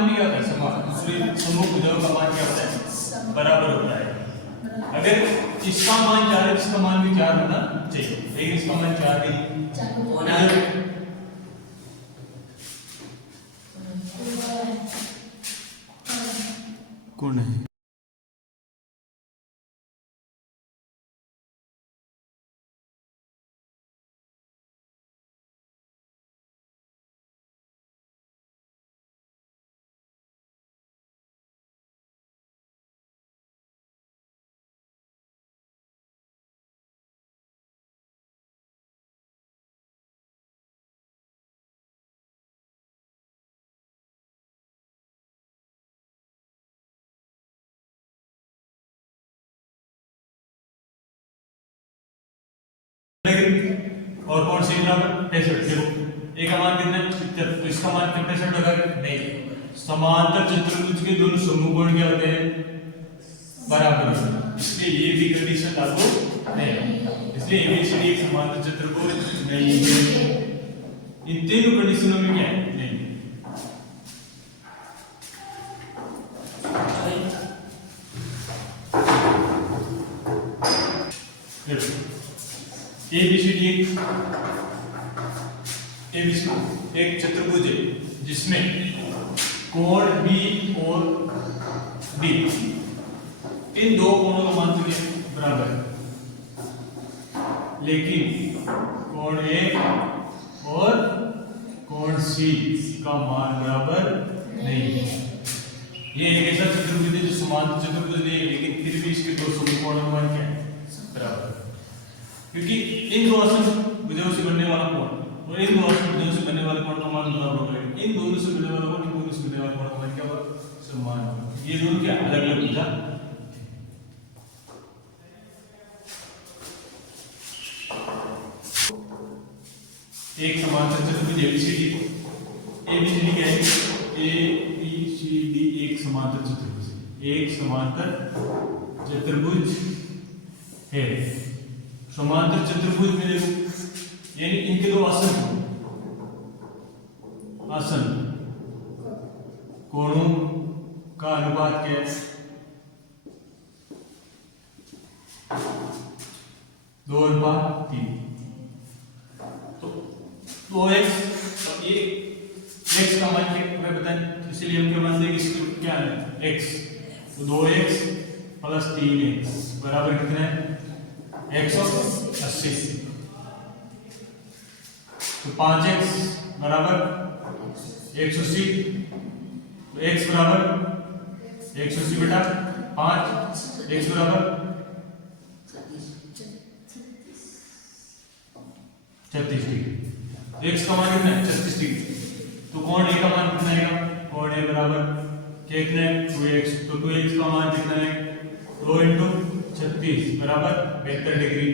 दूसरे समूह भुजाओं का मान क्या होता है? बराबर होता है। अगर इसका मान 4 है, इसका मान भी 4 होना चाहिए, लेकिन इसका मान 4 नहीं होना है। कौन है? और कौन से बराबर 65? देखो ए का मान कितना है? 75, तो इसका मान 65 होगा नहीं। समांतर चतुर्भुज के दोनों समूह कोण क्या होते हैं? बराबर। इसलिए ये भी कंडीशन लागू नहीं है, इसलिए एबीसीडी एक समांतर चतुर्भुज नहीं है। इन तीनों कंडीशनों में क्या है? नहीं। एबीसीडी एक चतुर्भुज है जिसमें कोण बी और डी, इन दो कोणों का मान तो बराबर है, लेकिन कोण ए और कोण सी का मान बराबर नहीं है। ये एक ऐसा चतुर्भुज है जो समांतर चतुर्भुज नहीं है, लेकिन फिर भी इसके दो समूह कोणों का मान क्या है? बराबर। क्योंकि इन दो आसन भुजाओं से बनने वाला कोण और इन दो आसन भुजाओं से बनने वाले कोण का मान बराबर होगा, इन दोनों से बनने वाला कोण इन दोनों से बनने वाला कोण का मान क्या होगा? समान होगा। ये दोनों क्या अलग अलग भुजा। एक समांतर चतुर्भुज एबीसीडी क्या है? एबीसीडी एक समांतर चतुर्भुज, एक समांतर चतुर्भुज है। समांतर चतुर्भुज में देखो, यानी इनके दो आसन कोणों का अनुपात क्या है? 2:3। तो 2x और ये x का मान हमें पता है, इसलिए हम क्या मान देंगे? क्या है? x। तो 2x + 3x बराबर कितना है? 180। तो 5x बराबर 180, तो x बराबर 180 बटा 5, x बराबर 36 डिग्री। x का मान कितना है? 36 डिग्री। तो कोण a का मान कितना आएगा? कोण a बराबर कितना है? 2x। तो 2x का मान कितना है? 2 × 36 बराबर 72 डिग्री।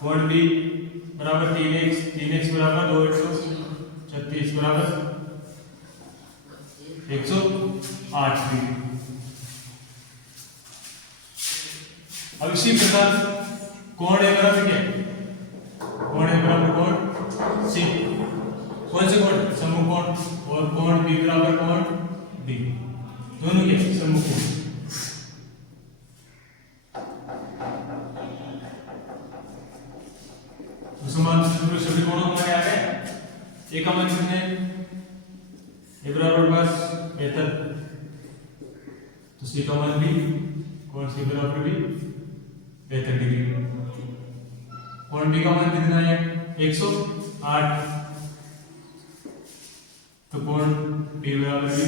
कोण b बराबर 3x, 3x बराबर 2 × 36 बराबर 108 डिग्री। अब इसी प्रकार कोण a बराबर क्या है? कोण a बराबर कोण c। कौन से कोण? समूह कोण। और कोण b बराबर कोण d, दोनों के समूह कोण। समांतर चतुर्भुज सभी कोणों का मान आ गया। ए का मान कितने? ए बराबर बस 75, तो सी का मान भी कोण सी बराबर भी 72 डिग्री। कोण बी का मान कितना है? 108, तो कोण बी बराबर भी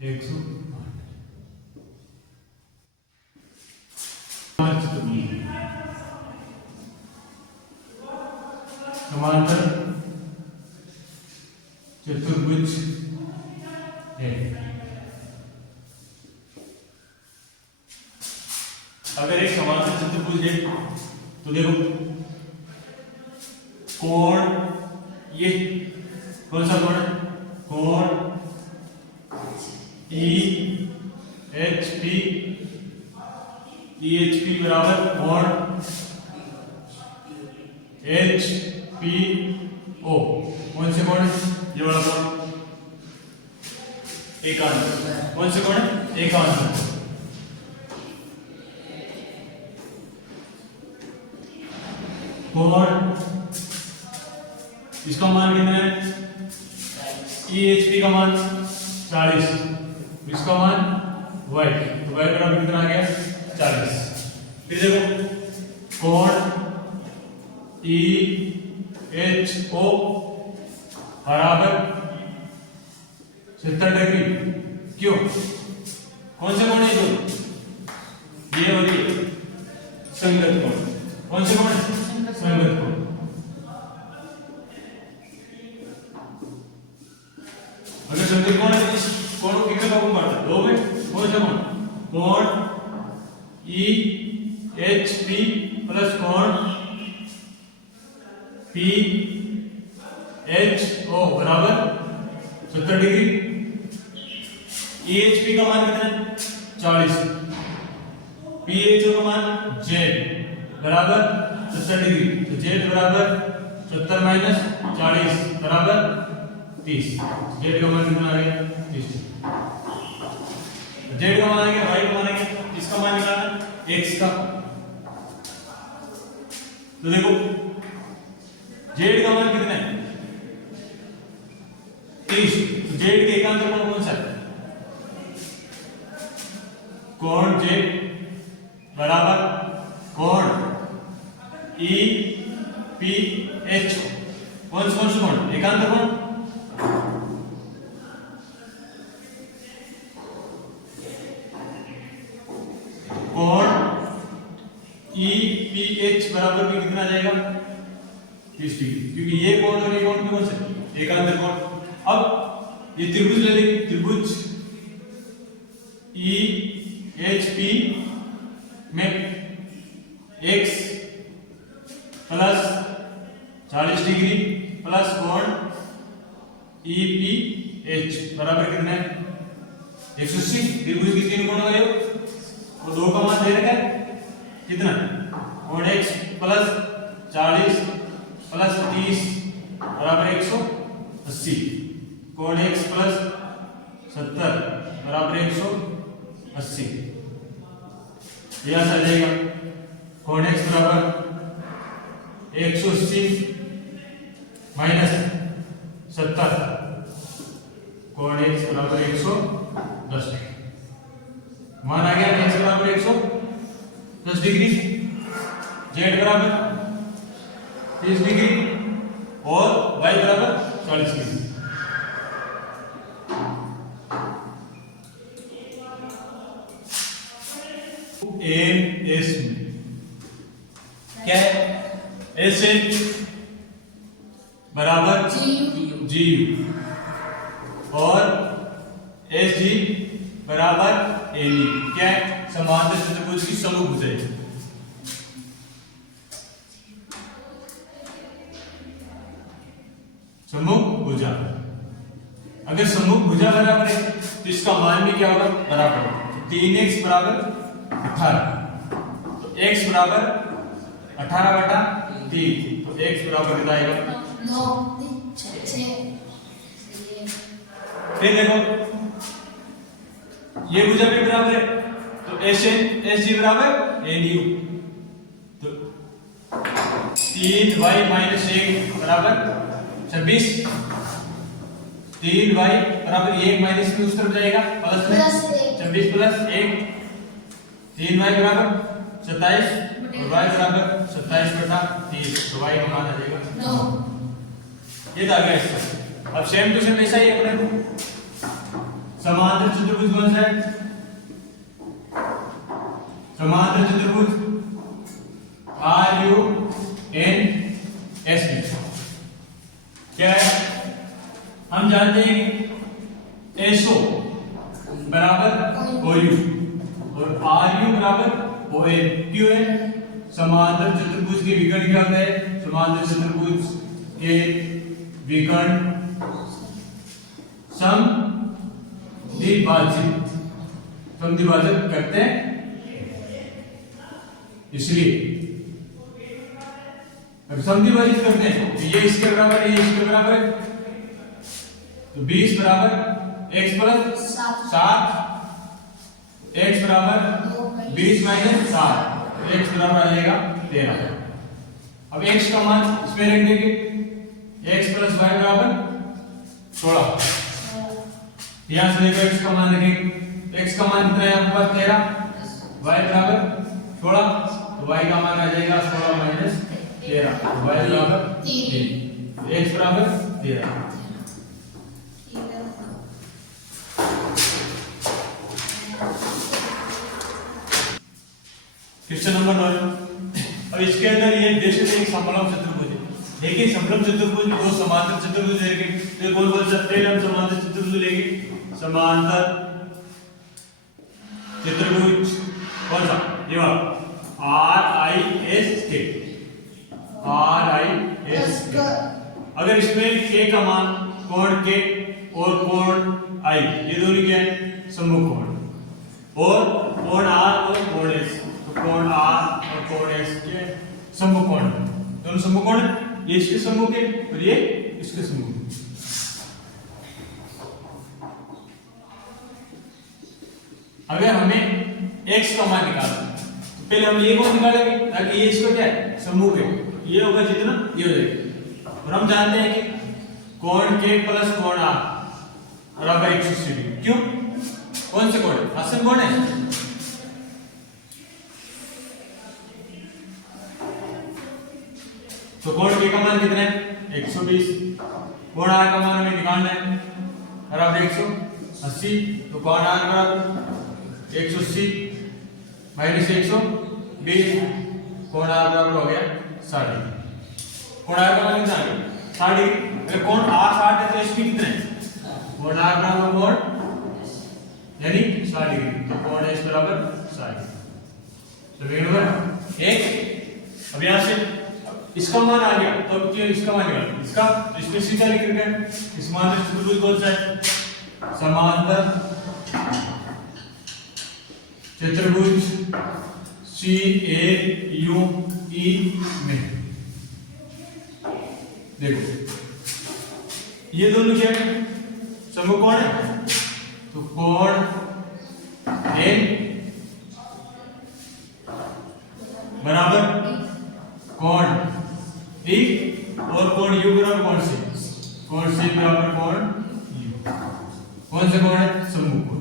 108। समांतर चतुर्भुज है। अगर एक समांतर चतुर्भुज है तो देखो कोण, ये कौन सा कोण है? कोण EHP बराबर कोण HPO। कौन से कोण? ये वाला कोण एकांतर। कौन से कोण है? एकांतर। कोण इसका मान कितना है? EHP का मान 40, इसका मान y, तो y बराबर कितना आ गया? 40। फिर देखो कोण EHO बराबर 70 डिग्री। क्यों? कौन से कोण है जो? ये और ये संगत कोण। कौन से कोण है? संगत कोण। अगर संगत कोण है, इस कोण को कितने भागों में बांटा? दो में। कौन सा कोण? कोण EHP प्लस कोण PHO बराबर 70 डिग्री। EHP का मान कितना है? 40। PHO का मान Z बराबर 70 डिग्री। तो Z बराबर 70 माइनस 40 बराबर 30। Z का मान कितना आ गया? 30। Z का मान आ गया, Y का मान आ गया, इसका मान निकालना X का। तो देखो Z का मान कितना है? 30। तो Z के एकांतर कोण कौन सा है? कोण Z बराबर कोण EPH। कौन से कोण? एकांतर कोण। कोण EPH बराबर भी कितना आ जाएगा? 30 डिग्री, क्योंकि ये कोण और ये कोण भी कौन से? एकांतर कोण। अब ये त्रिभुज ले लेंगे। त्रिभुज EHP में x प्लस 40 डिग्री प्लस कोण EPH बराबर कितना है? 180। त्रिभुज की तीन कोण हो गए, वो दो का मान दे रखा है कितना? कोण x प्लस 40 प्लस 30 बराबर 180। कोण x प्लस 70 बराबर 180। यह आ जाएगा कोण x बराबर 180 माइनस 70, कोण x बराबर 110 डिग्री। मान आ गया x बराबर 110 डिग्री, z बराबर 30 डिग्री और y बराबर 40 डिग्री। एस क्या है? एस बराबर जी और एस जी बराबर एल। क्या है? समांतर चतुर्भुज की समभुज है। समभुजा। अगर समभुजा बराबर है तो इसका मान भी क्या होगा? बराबर। 3x बराबर 18, तो x बराबर 18 बटा 3, तो x बराबर कितना आएगा? 9 6। फिर देखो ये भुजा भी बराबर है, तो एस जी बराबर एन यू, तो 3y माइनस 1 बराबर 26। 3y बराबर 1 माइनस में उस तरफ जाएगा प्लस में 26 प्लस 1, 3y बराबर 27 और y बराबर 27 बटा 30, तो y का मान आ जाएगा 9। ये तो आ गया इसका। अब सेम टू सेम ऐसा ही अपने को समांतर चतुर्भुज कौन सा है? समांतर चतुर्भुज RUNSB क्या है? हम जानते हैं कि SO बराबर OU और RU बराबर ON। क्यों है? समांतर चतुर्भुज के विकर्ण क्या होता है? समांतर चतुर्भुज के विकर्ण समद्विभाजक करते हैं, इसलिए अब समद्विभाजित करते हैं तो ये इसके बराबर है, ये इसके बराबर है, तो 20 बराबर x प्लस 7 x बराबर 20 माइनस 7 x बराबर आ जाएगा 13। अब x का मान इसमें रख देंगे x प्लस y बराबर 16। यहां से देखो x का मान रखेंगे x का मान कितना है आपके पास 13 y बराबर 16 तो y का मान आ जाएगा 16 माइनस 13 y बराबर 3 x बराबर 13। Question number 9। अब इसके अंदर ये देश में एक समलंब चतुर्भुज है, लेकिन समलंब चतुर्भुज दो समांतर चतुर्भुज लेंगे तो कौन बोल सकते हैं हम समांतर चतुर्भुज लेंगे समांतर चतुर्भुज कौन सा ये वाला RISK अगर इसमें k का मान कोण k और कोण I ये दोनों क्या है सम्मुख कोण और कोण R और कोण S तो कोण R और कोण S के सम्मुख कोण दोनों सम्मुख कोण ये इसके सम्मुख है और ये इसके सम्मुख है। अगर हमें x का मान निकालना है तो पहले हम ये कौन निकालेंगे ताकि ये इसका क्या है सम्मुख है ये होगा जितना ये हो जाएगा और हम जानते हैं कि कोण k प्लस कोण R बराबर 180 डिग्री। क्यों कौन से कोण है आसन कोण है तो कोण k का मान कितना है 120 कोण R का मान हमें निकालना है बराबर 180 तो कोण R बराबर 180 माइनस 120 कोण R बराबर हो गया 60 डिग्री। कोण R का मान कितना आ गया 60 डिग्री। अगर कोण R 60 है तो इसकी कितना है कोण R बराबर कोण यानी 60 डिग्री तो कोण S बराबर 60 डिग्री। तो बराबर 1 अब यहां से इसका मान आ गया तो अब क्या इसका मान निकाल इसका तो इसमें सीधा लिख रहे हैं इस मान में चतुर्भुज कौन सा है समांतर चतुर्भुज CAUE में देखो ये दोनों क्या है सम्मुख कोण है तो कोण N बराबर कोण E और कोण U बराबर कोण C बराबर कोण U कौन से कोण है सम्मुख कोण।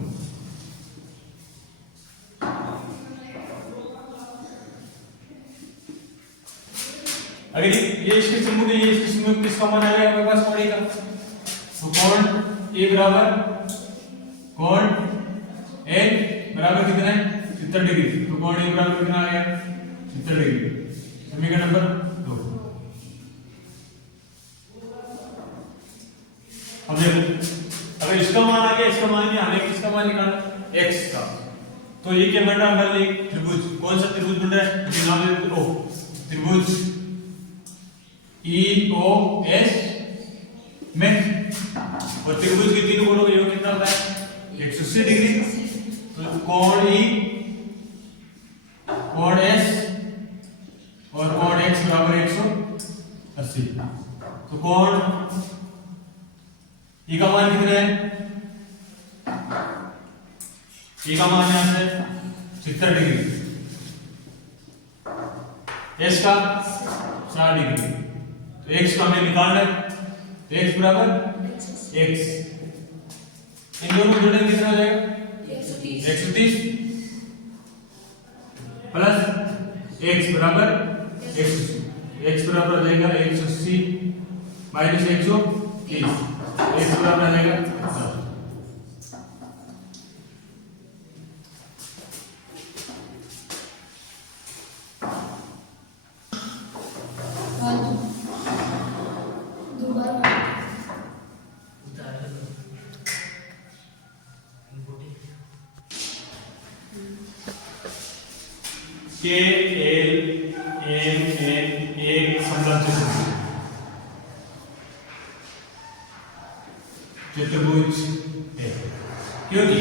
अगर ये इसके सम्मुख है ये इसके सम्मुख किसका मान आएगा हमारे पास कोण का तो कोण A बराबर कोण N बराबर कितना है 70 डिग्री तो कोण A बराबर कितना आ गया 70 डिग्री। समीकरण नंबर 2। अब देखो अगर इसका मान आ गया इसका मान नहीं हमें किसका मान निकालना x का तो ये क्या बन रहा है हमारे लिए त्रिभुज कौन सा त्रिभुज बन रहा है नाम दे दो त्रिभुज EOS में और त्रिभुज के तीनों कोणों का योग कितना होता है 180 डिग्री तो कोण E कोण S और कोण x बराबर 180 तो कोण E का मान कितना है E का मान यहां से 70 डिग्री S का 60 डिग्री तो x का हमें निकालना है तो x बराबर x इन दोनों जोड़ेंगे कितना हो जाएगा 130 प्लस x बराबर 180 x बराबर आ जाएगा 180 माइनस 130 x बराबर आ जाएगा 'K L M N एक समलंब चतुर्भुज है क्योंकि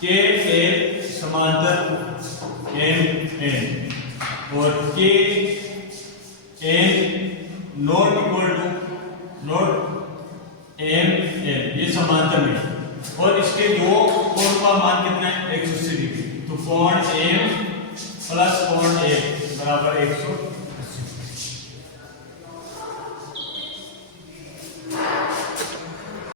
K L समांतर M N और K N not equal to not M L, ये समांतर में, और इसके दो कोण का मान कितना है 180 डिग्री। तो कोण एम प्लस कोण एल बराबर 180